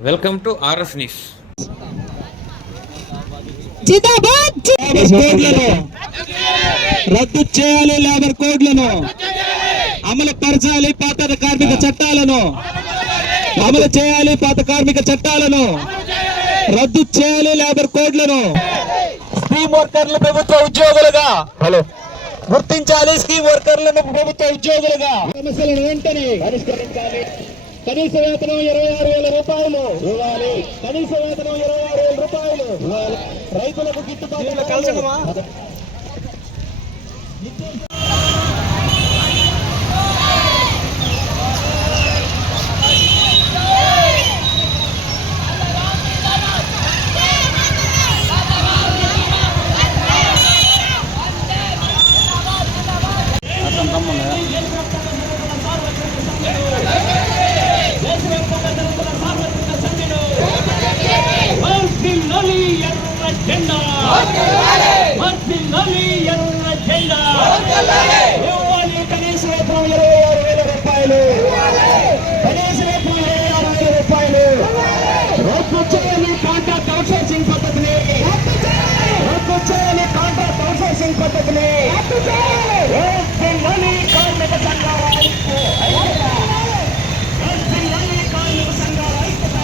Welcome to RS news. రద్దు చేయాలి labour కోడ్లను అమలు పరచాలి పాత కార్మిక చట్టాలను అమలు చేయాలి పాత కార్మిక చట్టాలను రద్దు చేయాలి లేబర్ కోడ్లను స్కీమ్ వర్కర్లు ప్రభుత్వ ఉద్యోగులుగా హలో. గుర్తించాలి స్కీమ్ వర్కర్లను ప్రభుత్వ ఉద్యోగులుగా సమస్యలను వెంటనే పరిష్కరించాలి. కనీస వేతనం ఇరవై ఆరు వేల రూపాయలు. ఇవ్వాలి. కనీస వేతనం ఇరవై ఆరు వేల రూపాయలు. రైతులకు గిట్టుబాటు వర్ధిల్లాలి ఎర్ర జెండా వర్ధిల్లాలి ఎర్ర జెండా ఇవ్వాలి కనీస వేతనం ఇరవై ఆరు వేల రూపాయలు కనీస వేతనం ఇరవై ఆరు వేల రూపాయలు రద్దు చేయాలి కాంట్రాక్ట్ అవుట్సోర్సింగ్ పద్ధతిని రద్దు చేయాలి కాంట్రాక్ట్ అవుట్సోర్సింగ్ పద్ధతిని వర్ధిల్లాలి కార్మిక సంఘాల ఐక్య- ఐక్యత. వర్ధిల్లాలి కార్మిక సంఘాల ఐక్యత.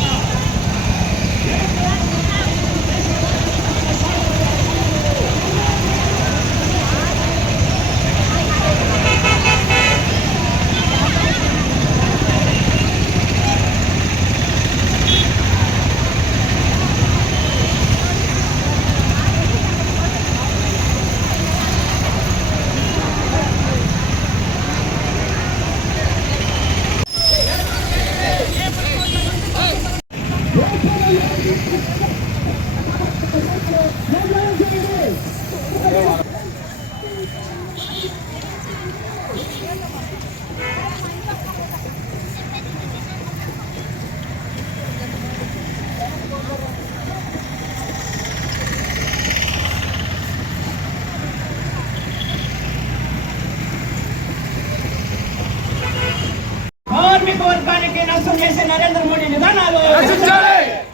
కార్మిక వర్గానికి నష్టం చేసే నరేంద్ర మోడీ విధానాలు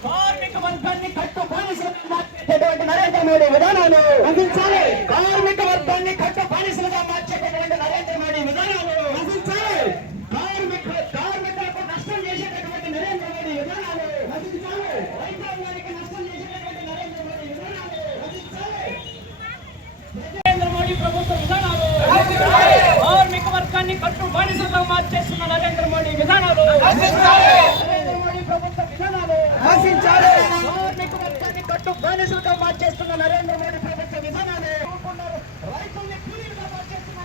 కార్మిక వర్గాన్ని కట్టు బానిసలుగా మార్చేటటువంటి నరేంద్ర మోడీ విధానాలు అందించాలి కార్మిక వర్గాన్ని కట్టు బానిసలుగా మార్చేటటువంటి నరేంద్ర మోడీ విధానాలు అందించాలి కార్మిక కార్మికులకు నష్టం చేసేటటువంటి నరేంద్ర మోడీ విధానాలు అందించాలి రైతాంగానికి నష్టం చేసేటటువంటి నరేంద్ర మోడీ విధానాలు అందించాలి నరేంద్ర మోడీ ప్రభుత్వ విధానాలు కార్మిక వర్గాన్ని కట్టు బానిసలుగా మార్చేస్తున్న నరేంద్ర మోడీ విధానాలు నరేంద్ర మోడీ ప్రభుత్వ విధానాలు కార్మిక వర్గాన్ని కట్టు బానిసలుగా మార్చేస్తున్న నరేంద్ర మోడీ ప్రభుత్వ విధానాలు రైతుల్ని కూలీలుగా మార్చేస్తున్న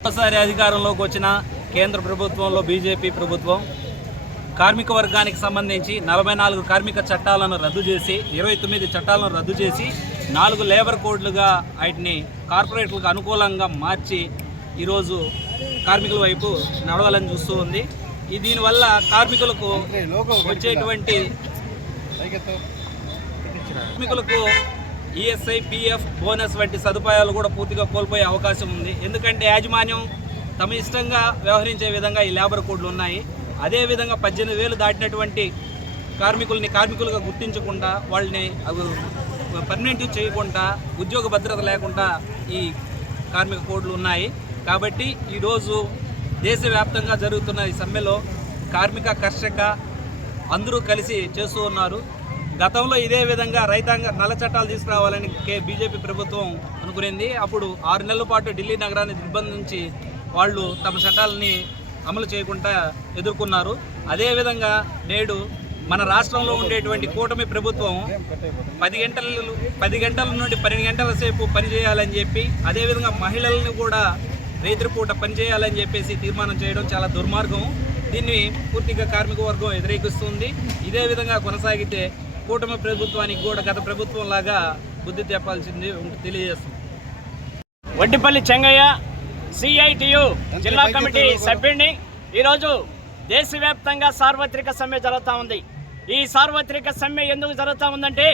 ఒకసారి అధికారంలోకి వచ్చిన కేంద్ర ప్రభుత్వంలో బీజేపీ ప్రభుత్వం కార్మిక వర్గానికి సంబంధించి నలభై నాలుగు కార్మిక చట్టాలను రద్దు చేసి ఇరవై తొమ్మిది చట్టాలను రద్దు చేసి నాలుగు లేబర్ కోడ్లుగా వాటిని కార్పొరేట్లకు అనుకూలంగా మార్చి ఈరోజు కార్మికుల వైపు నడవాలని చూస్తూ ఉంది. దీనివల్ల కార్మికులకు వచ్చేటువంటి కార్మికులకు ఈఎస్ఐ పిఎఫ్ బోనస్ వంటి సదుపాయాలు కూడా పూర్తిగా కోల్పోయే అవకాశం ఉంది. ఎందుకంటే యాజమాన్యం తమ ఇష్టంగా వ్యవహరించే విధంగా ఈ లేబర్ కోడ్లు ఉన్నాయి. అదేవిధంగా పద్దెనిమిది వేలు దాటినటువంటి కార్మికుల్ని కార్మికులుగా గుర్తించకుండా వాళ్ళని పర్మనెంట్ చేయకుండా ఉద్యోగ భద్రత లేకుండా ఈ కార్మిక కోడ్లు ఉన్నాయి. కాబట్టి ఈరోజు దేశవ్యాప్తంగా జరుగుతున్న ఈ సమ్మెలో కార్మిక కర్షక అందరూ కలిసి చేస్తూ ఉన్నారు. గతంలో ఇదే విధంగా రైతాంగ నల్ల చట్టాలు తీసుకురావాలని కే బీజేపీ ప్రభుత్వం అనుకునేది. అప్పుడు ఆరు నెలల పాటు ఢిల్లీ నగరాన్ని నిర్బంధించి వాళ్ళు తమ చట్టాలని అమలు చేయకుండా ఎదుర్కొన్నారు. అదేవిధంగా నేడు మన రాష్ట్రంలో ఉండేటువంటి కూటమి ప్రభుత్వం పది గంటలు పది గంటల నుండి పన్నెండు గంటల సేపు పనిచేయాలని చెప్పి అదేవిధంగా మహిళలను కూడా రైతుపూట పనిచేయాలని చెప్పేసి తీర్మానం చేయడం చాలా దుర్మార్గం. దీన్ని పూర్తిగా కార్మిక వర్గం వ్యతిరేకిస్తుంది. ఇదే విధంగా కొనసాగితే కూటమి ప్రభుత్వానికి కూడా గత ప్రభుత్వం లాగా బుద్ధి తెప్పాల్సింది తెలియజేస్తుంది. వడ్డిపల్లి చెంగయ్య సిఐటియు జిల్లా కమిటీ సభ్యుడిని ఈరోజు దేశవ్యాప్తంగా సార్వత్రిక సమ్మె జరుగుతూ ఉంది. ఈ సార్వత్రిక సమ్మె ఎందుకు జరుగుతూ ఉందంటే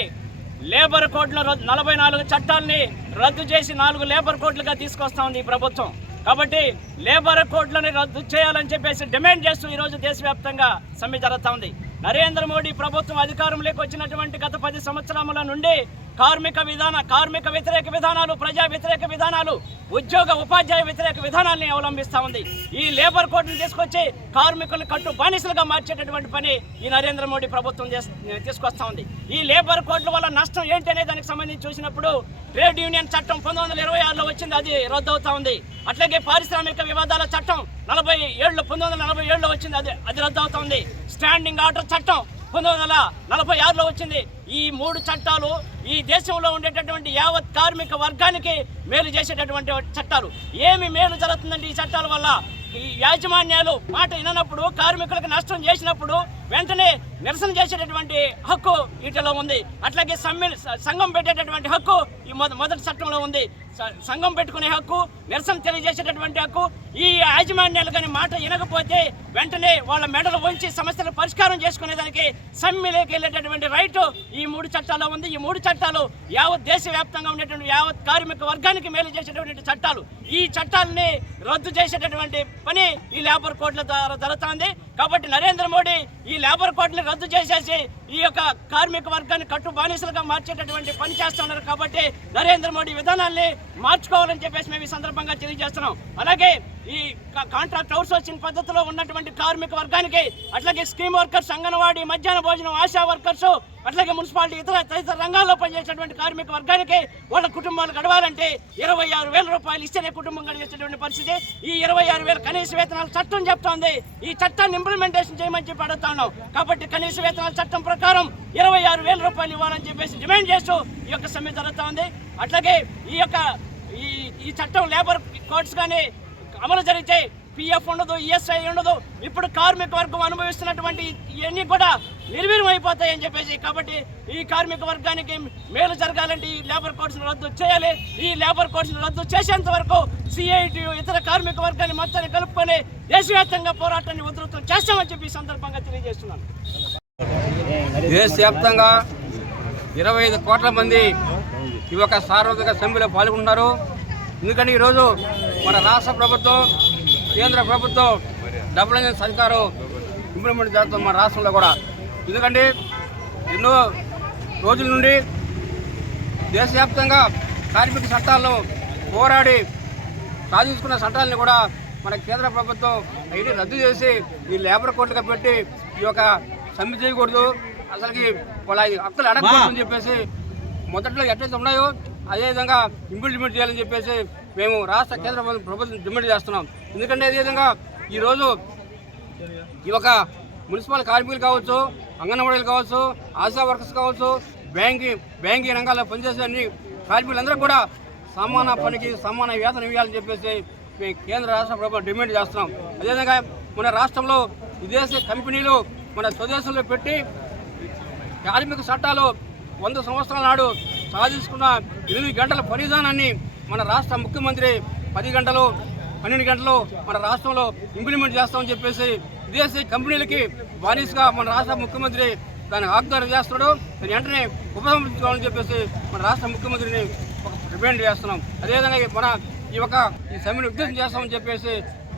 లేబర్ కోడ్ల నలభై నాలుగు చట్టాలని రద్దు చేసి నాలుగు లేబర్ కోడ్లుగా తీసుకొస్తా ఉంది ఈ ప్రభుత్వం. కాబట్టి లేబర్ కోడ్లని రద్దు చేయాలని చెప్పేసి డిమాండ్ చేస్తూ ఈరోజు దేశవ్యాప్తంగా సమ్మె జరుగుతూ ఉంది. నరేంద్ర మోడీ ప్రభుత్వం అధికారంలోకి వచ్చినటువంటి గత పది సంవత్సరముల నుండి కార్మిక విధాన కార్మిక వ్యతిరేక విధానాలు ప్రజా వ్యతిరేక విధానాలు ఉద్యోగ ఉపాధ్యాయ వ్యతిరేక విధానాల్ని అవలంబిస్తూ ఉంది. ఈ లేబర్ కోడ్ని తీసుకొచ్చి కార్మికులను కట్టు బానిసలుగా మార్చేటటువంటి పని ఈ నరేంద్ర మోడీ ప్రభుత్వం చేస్- ఉంది. ఈ లేబర్ కోడ్ల వల్ల నష్టం ఏంటి అనే దానికి సంబంధించి చూసినప్పుడు ట్రేడ్ యూనియన్ చట్టం పంతొమ్మిది వందల ఇరవై ఆరులో వచ్చింది అది రద్దు అవుతా ఉంది. అట్లాగే పారిశ్రామిక వివాదాల చట్టం నలభై ఏళ్ళు పంతొమ్మిది వందల నలభై ఏడులో వచ్చింది అది అది రద్దు అవుతా ఉంది. స్టాండింగ్ ఆర్డర్ చట్టం పంతొమ్మిది వందల నలభై ఆరులో వచ్చింది. ఈ మూడు చట్టాలు ఈ దేశంలో ఉండేటటువంటి యావత్ కార్మిక వర్గానికి మేలు చేసేటటువంటి చట్టాలు. ఏమి మేలు జరుగుతుందండి ఈ చట్టాల వల్ల? ఈ యాజమాన్యాలు మాట విననప్పుడు కార్మికులకు నష్టం చేసినప్పుడు వెంటనే నిరసన చేసేటటువంటి హక్కు వీటిలో ఉంది. అట్లాగే సమ్మె సంఘం పెట్టేటటువంటి హక్కు ఈ మొద- మొదటి చట్టంలో ఉంది. సంఘం పెట్టుకునే హక్కు నిరసన తెలియజేసేటటువంటి హక్కు ఈ యాజమాన్యాలు కానీ మాట వినకపోతే వెంటనే వాళ్ళ మెడలు ఉంచి సమస్యలు పరిష్కారం చేసుకునేదానికి సమ్మెలోకి వెళ్ళేటటువంటి రైట్ ఈ మూడు చట్టాల్లో ఉంది. ఈ మూడు చట్టాలు యావత్ దేశవ్యాప్తంగా ఉండేటువంటి యావత్ కార్మిక వర్గానికి మేలు చేసేటటువంటి చట్టాలు. ఈ చట్టాలని రద్దు చేసేటటువంటి పని ఈ లేబర్ కోడ్ల ద్వారా జరుగుతుంది. కాబట్టి నరేంద్ర మోడీ ఈ లేబర్ కోడ్ని రద్దు చేసేసి ఈ యొక్క కార్మిక వర్గాన్ని కట్టు బానిసలుగా మార్చేటటువంటి పని చేస్తున్నారు కాబట్టి నరేంద్ర మోడీ విధానాన్ని మార్చుకోవాలని చెప్పేసి మేము ఈ సందర్భంగా తెలియజేస్తున్నాం. అలాగే ఈ కాంట్రాక్ట్ కాంట్రాక్ట్ అవుట్సోర్సింగ్ పద్ధతిలో ఉన్నటువంటి కార్మిక వర్గానికి అట్లాగే స్కీమ్ వర్కర్స్ అంగన్వాడీ మధ్యాహ్న భోజనం ఆశా వర్కర్స్ అట్లాగే మున్సిపాలిటీ ఇతర తదితర రంగాల్లో పనిచేసేటువంటి కార్మిక వర్గానికి వాళ్ళ కుటుంబాలు గడవాలంటే ఇరవై ఆరు వేల రూపాయలు ఇస్తేనే కుటుంబం గడిచేటువంటి పరిస్థితి. ఈ ఇరవై ఆరు వేల కనీస వేతనాల చట్టం చెప్తోంది. ఈ చట్టాన్ని ఇంప్లిమెంటేషన్ చేయమని చెప్పి అడుగుతా ఉన్నాం. కాబట్టి కనీస వేతనాల చట్టం ప్రకారం ఇరవై ఆరు వేల రూపాయలు ఇవ్వాలని చెప్పేసి డిమాండ్ చేస్తూ ఈ యొక్క సమ్మె జరుగుతూ ఉంది. అట్లాగే ఈ యొక్క ఈ ఈ చట్టం లేబర్ కోడ్స్ కానీ అమలు జరిగితే పిఎఫ్ ఉండదు ఈఎస్ఐ ఉండదు. ఇప్పుడు కార్మిక వర్గం అనుభవిస్తున్నటువంటి ఇవన్నీ కూడా నిర్వీర్యం అయిపోతాయని చెప్పేసి కాబట్టి ఈ కార్మిక వర్గానికి మేలు జరగాలంటే ఈ లేబర్ కోడ్స్ రద్దు చేయాలి. ఈ లేబర్ కోడ్స్ రద్దు చేసేంత వరకు సిఐటి ఇతర కార్మిక వర్గాన్ని మొత్తాన్ని కలుపుకొని దేశవ్యాప్తంగా పోరాటాన్ని ఉధృతం చేస్తామని చెప్పి సందర్భంగా తెలియజేస్తున్నాను. దేశవ్యాప్తంగా ఇరవై ఐదు కోట్ల మంది ఈ యొక్క సార్వత్రిక సమ్మెలో పాల్గొన్నారు ఎందుకంటే ఈరోజు మన రాష్ట్ర ప్రభుత్వం కేంద్ర ప్రభుత్వం డబుల్ ఇంజిన్ సర్కారు ఇంప్లిమెంట్ చేస్తుంది మన రాష్ట్రంలో కూడా. ఎందుకంటే ఎన్నో రోజుల నుండి దేశవ్యాప్తంగా కార్మిక చట్టాలను పోరాడి సాధించుకున్న చట్టాలను కూడా మన కేంద్ర ప్రభుత్వం ఐడి రద్దు చేసి ఈ లేబర్ కోర్టుగా పెట్టి ఈ యొక్క సమ్మె చేయకూడదు. అసలుకి వాళ్ళ హక్కులు అడగకూడదు చెప్పేసి మొదట్లో ఎట్లయితే ఉన్నాయో అదేవిధంగా ఇంప్లిమెంట్ చేయాలని చెప్పేసి మేము రాష్ట్ర కేంద్ర ప్రభుత్వం డిమాండ్ చేస్తున్నాం. ఎందుకంటే అదేవిధంగా ఈరోజు ఈ యొక్క మున్సిపల్ కార్మికులు కావచ్చు అంగన్వాడీలు కావచ్చు ఆశా వర్కర్స్ కావచ్చు బ్యాంకింగ్ బ్యాంకింగ్ రంగాల్లో పనిచేసే అన్ని కార్మికులందరూ కూడా సమాన పనికి సమాన వేతనం ఇవ్వాలని చెప్పేసి మేము కేంద్ర రాష్ట్ర ప్రభుత్వం డిమాండ్ చేస్తున్నాం. అదేవిధంగా మన రాష్ట్రంలో విదేశీ కంపెనీలు మన స్వదేశంలో పెట్టి కార్మిక చట్టాలు వంద సంవత్సరాల నాడు సాధించుకున్న ఎనిమిది గంటల పనిదానాన్ని మన రాష్ట్ర ముఖ్యమంత్రి పది గంటలు పన్నెండు గంటలు మన రాష్ట్రంలో ఇంప్లిమెంట్ చేస్తామని చెప్పేసి విదేశీ కంపెనీలకి బానిసగా మన రాష్ట్ర ముఖ్యమంత్రి దాన్ని వాగ్దానం చేస్తాడు దాన్ని వెంటనే ఉపసంహరించుకోవాలని చెప్పేసి మన రాష్ట్ర ముఖ్యమంత్రిని ఒక డిమాండ్ చేస్తున్నాం. అదేవిధంగా మన ఈ యొక్క ఈ సమ్మెను ఉద్దేశం చేస్తామని చెప్పేసి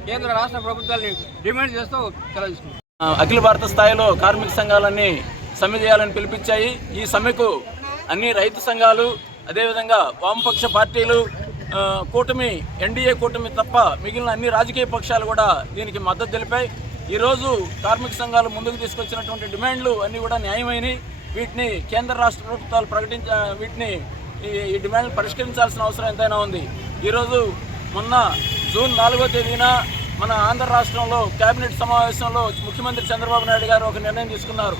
కేంద్ర రాష్ట్ర ప్రభుత్వాన్ని డిమాండ్ చేస్తూ తెలియజేస్తున్నాం అఖిల భారత స్థాయిలో కార్మిక సంఘాలన్నీ సమ్మె చేయాలని పిలిపించాయి. ఈ సమ్మెకు అన్ని రైతు సంఘాలు అదేవిధంగా వామపక్ష పార్టీలు కూటమి ఎన్డీఏ కూటమి తప్ప మిగిలిన అన్ని రాజకీయ పక్షాలు కూడా దీనికి మద్దతు తెలిపాయి. ఈరోజు కార్మిక సంఘాలు ముందుకు తీసుకొచ్చినటువంటి డిమాండ్లు అన్నీ కూడా న్యాయమైనవి. వీటిని కేంద్ర రాష్ట్ర ప్రభుత్వాలు ప్రకటించ వీటిని ఈ- ఈ డిమాండ్లు పరిష్కరించాల్సిన అవసరం ఎంతైనా ఉంది. ఈరోజు మొన్న జూన్ నాలుగో తేదీన మన ఆంధ్ర రాష్ట్రంలో కేబినెట్ సమావేశంలో ముఖ్యమంత్రి చంద్రబాబు నాయుడు గారు ఒక నిర్ణయం తీసుకున్నారు.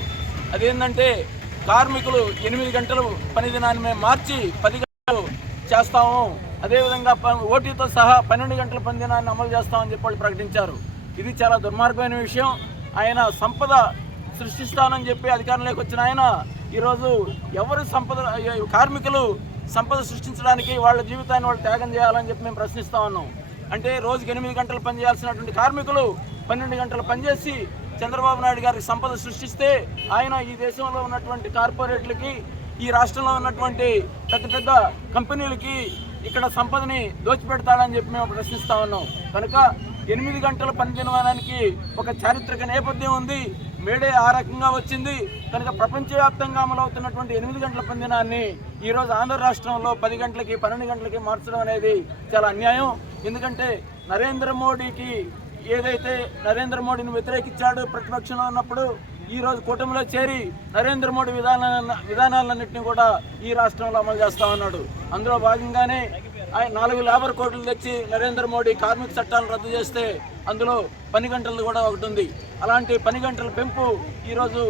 అదేంటంటే కార్మికులు ఎనిమిది గంటలు పని దినాన్ని మేము మార్చి పది గంటలు చేస్తాము. అదేవిధంగా ఓటీతో సహా పన్నెండు గంటల పని దినాన్ని అమలు చేస్తామని చెప్పి వాళ్ళు ప్రకటించారు. ఇది చాలా దుర్మార్గమైన విషయం. ఆయన సంపద సృష్టిస్తానని చెప్పి అధికారంలోకి వచ్చిన ఆయన ఈరోజు ఎవరు సంపద కార్మికులు సంపద సృష్టించడానికి వాళ్ళ జీవితాన్ని వాళ్ళు త్యాగం చేయాలని చెప్పి మేము ప్రశ్నిస్తా ఉన్నాం. అంటే రోజుకి ఎనిమిది గంటలు పనిచేయాల్సినటువంటి కార్మికులు పన్నెండు గంటలు పనిచేసి చంద్రబాబు నాయుడు గారికి సంపద సృష్టిస్తే ఆయన ఈ దేశంలో ఉన్నటువంటి కార్పొరేట్లకి ఈ రాష్ట్రంలో ఉన్నటువంటి పెద్ద పెద్ద కంపెనీలకి ఇక్కడ సంపదని దోచిపెడతాడని చెప్పి మేము ప్రశ్నిస్తా ఉన్నాం. కనుక ఎనిమిది గంటల పనిదినవానికి ఒక చారిత్రక నేపథ్యం ఉంది. మేడే ఆ రకంగా వచ్చింది. కనుక ప్రపంచవ్యాప్తంగా అమలవుతున్నటువంటి ఎనిమిది గంటల పందినాన్ని ఈరోజు ఆంధ్ర రాష్ట్రంలో పది గంటలకి పన్నెండు గంటలకి మార్చడం అనేది చాలా అన్యాయం. ఎందుకంటే నరేంద్ర మోడీకి ఏదైతే నరేంద్ర మోడీని వ్యతిరేకించాడు ప్రతిపక్షంలో ఉన్నప్పుడు ఈ రోజు కూటమిలో చేరి నరేంద్ర మోడీ విధాన విధానాలన్నింటినీ కూడా ఈ రాష్ట్రంలో అమలు చేస్తా ఉన్నాడు. అందులో భాగంగానే ఆయన నాలుగు లేబర్ కోడ్లు తెచ్చి నరేంద్ర మోడీ కార్మిక చట్టాలను రద్దు చేస్తే అందులో పని గంటలు కూడా ఒకటి ఉంది. అలాంటి పని గంటల పెంపు ఈరోజు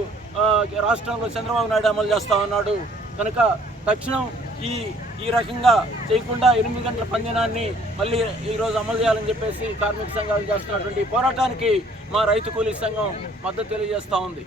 రాష్ట్రంలో చంద్రబాబు నాయుడు అమలు చేస్తూ ఉన్నాడు. కనుక తక్షణం ఈ ఈ రకంగా చేయకుండా ఎనిమిది గంటల పందినాన్ని మళ్ళీ ఈరోజు అమలు చేయాలని చెప్పేసి కార్మిక సంఘాలు చేస్తున్నటువంటి పోరాటానికి మా రైతు కూలీ సంఘం మద్దతు తెలియజేస్తూ ఉంది.